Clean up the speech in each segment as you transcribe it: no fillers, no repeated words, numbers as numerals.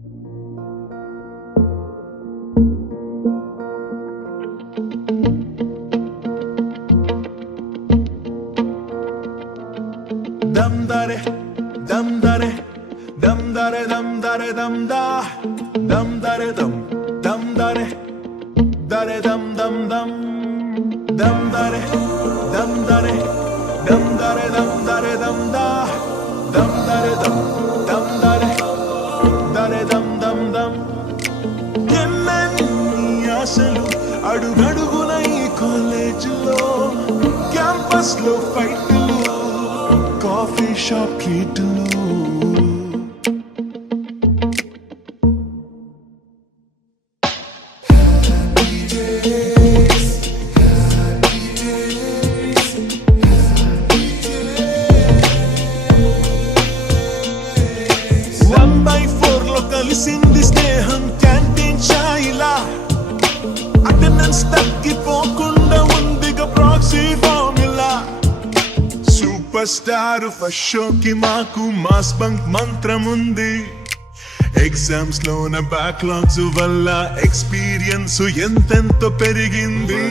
dam dare dam dare dam dare dam dare dam da dam dare dam dare dam dam dam dam dare dam dare dam dare dam dare dam da dam dare dam dare dam dam dam ఎన్నెన్ని ఆశలు అడుగడుగున ఈ కాలేజీలో campus లో ఫైట్లు coffee shop ట్రీట్లు కలిసింది స్నేహం canteen ఛాయిలా attendance తగ్గిపోకుండా ఉందిగా proxy formula super star first షోకి మాకు మాస్ బంక్ మంత్రం ఉంది ఎగ్జామ్స్ లోన బ్యాక్లాగ్స్ వల్ల ఎక్స్పీరియన్స్ ఎంతెంతో పెరిగింది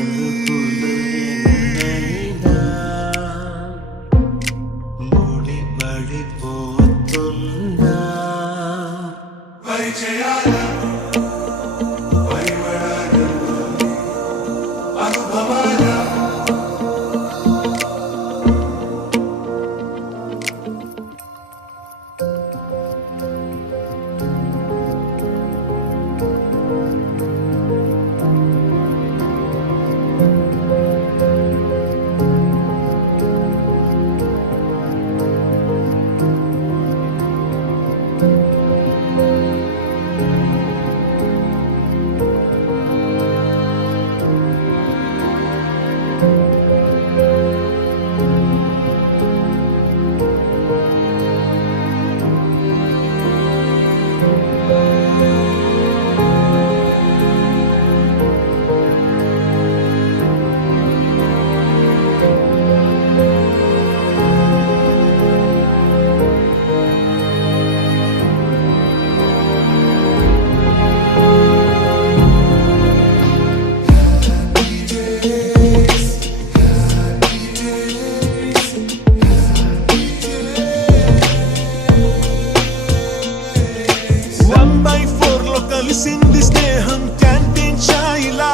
కలిసింది స్నేహం క్యాంటీన్ ఛాయిలా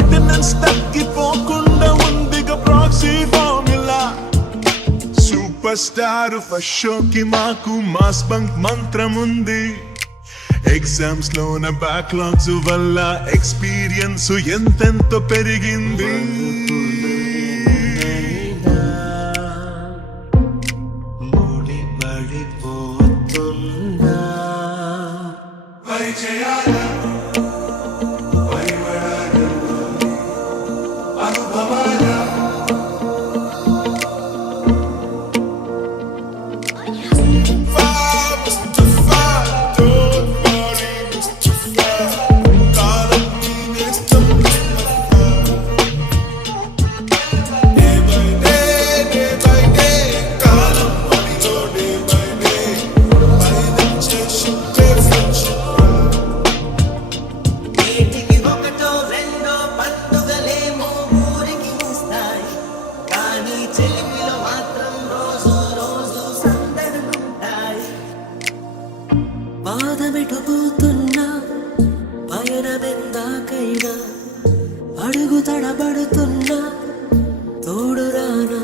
అటెండెన్స్ తగ్గిపోకుండా ఉందిగా proxy formula super star first షోకి మాకు మాస్ బంక్ మంత్రం ఉంది ఎగ్జామ్స్ లోన బ్యాక్లాగ్స్ వల్ల ఎక్స్పీరియన్స్ ఎంతెంతో పెరిగింది పాదమెటుకుతున్నా పయనమెందాకైనా అడుగు తడబడుతున్నా తోడురానా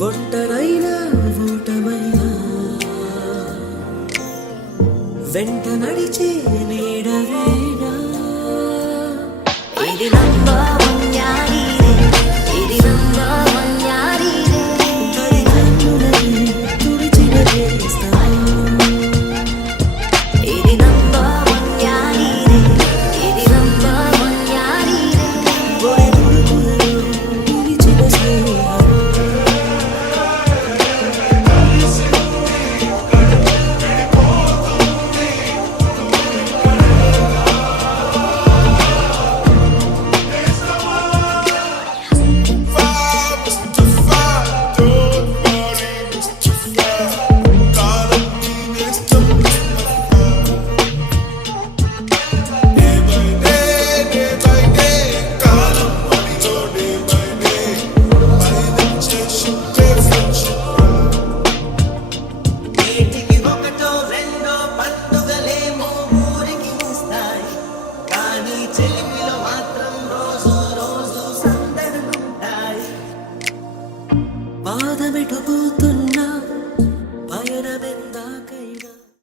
ఒంటరైనా ఓటమైనా వెంట నడిచే